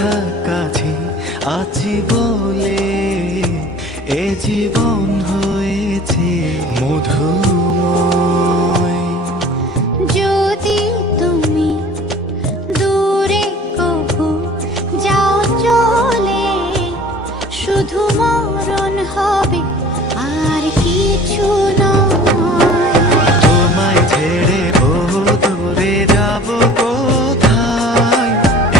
কাছাকাছি আছি বলে এ জীবন হয়েছে মধুময়। যদি তুমি দূরে কভু যাও চলে, শুধু মরণ হবে আর কিছু নয়। তোমায় ছেড়ে বহু দূরে যাব কোথায়,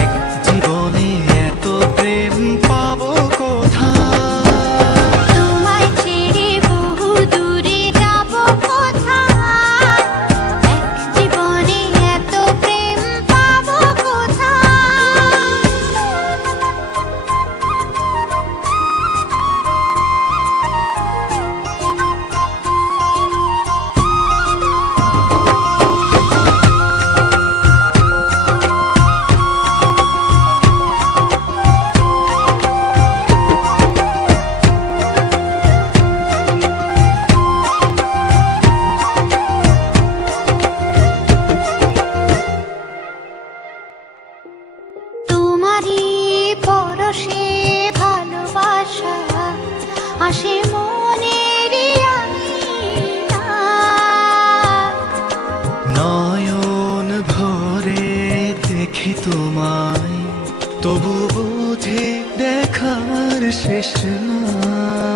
এক জীবনে এত প্রেম পাবো কোথায়। তোমায় ছেড়ে বহু দূরে যাব কোথায়, এক জীবনে এত প্রেম পাবো কোথায়। তোমারই পরশে ভালোবাসা আসে মনের নয়ন ভরে দেখি তোমায়, তবু বুঝে দেখার শেষ না।